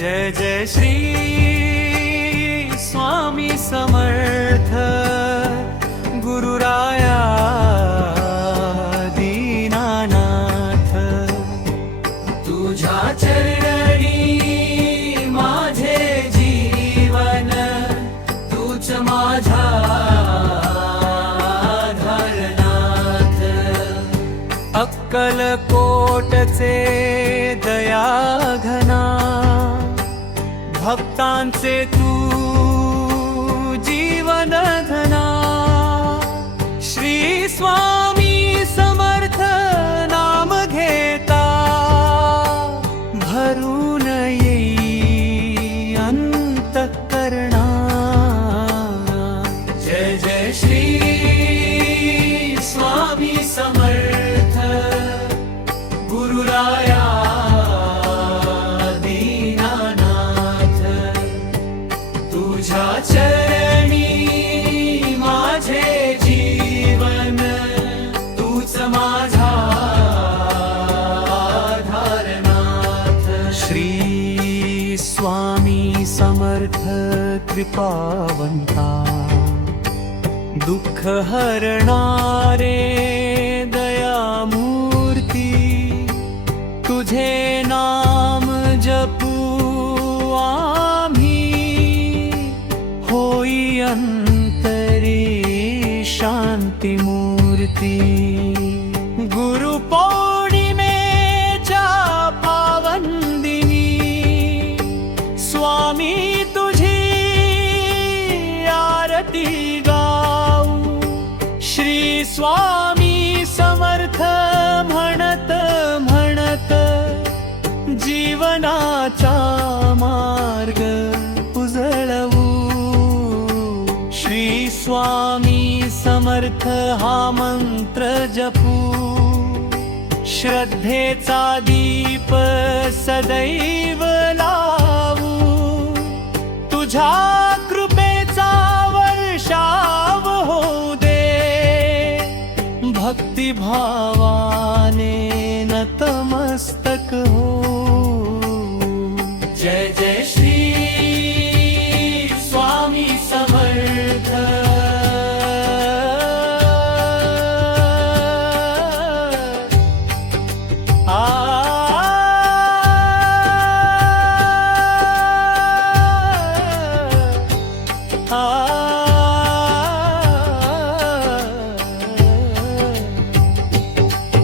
जय जय श्री स्वामी समर्थ गुरुराया दीनानाथ। तुझ्या चरणी माझे जीवन, तूच माझा धरनाथ। अक्कलकोटचे दयाघना, भक्तांचे तू जीवन धना। श्री स्वामी समर्थ नाम घेता, भरून येई अंतःकरणा। जय जय श्री स्वामी समर्थ गुरुराया तुझ्या चरणी माझे जीवन, तूच माझा धरनाथ। श्री स्वामी समर्थ कृपावंता, दुःख हरणारे दयामूर्ती। तुझे नाम जपू अंतरी शांती मूर्ती। गुरु पौर्णिमेच्या पावन दिनी, स्वामी तुझी आरती गाऊ। श्री स्वामी समर्थ म्हणत म्हणत, जीवनाचा मार्ग उजळवू। श्री स्वामी समर्थ हा मंत्र जपू, श्रद्धेचा दीप सदैव लावू। तुझ्या कृपेचा वर्षाव होऊ दे, भक्तिभावाने नतमस्तक हो। जय जय श्री स्वामी समर्थ।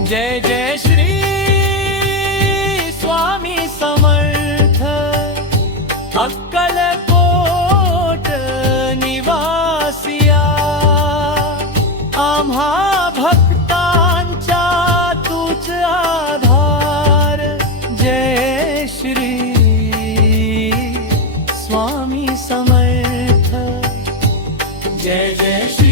जय जय श्री स्वामी समर्थ अक्कलकोट निवासिया। आम्हा भक्तांचा तूच आधार। जय श्री स्वामी समर्थ। जय जय श्री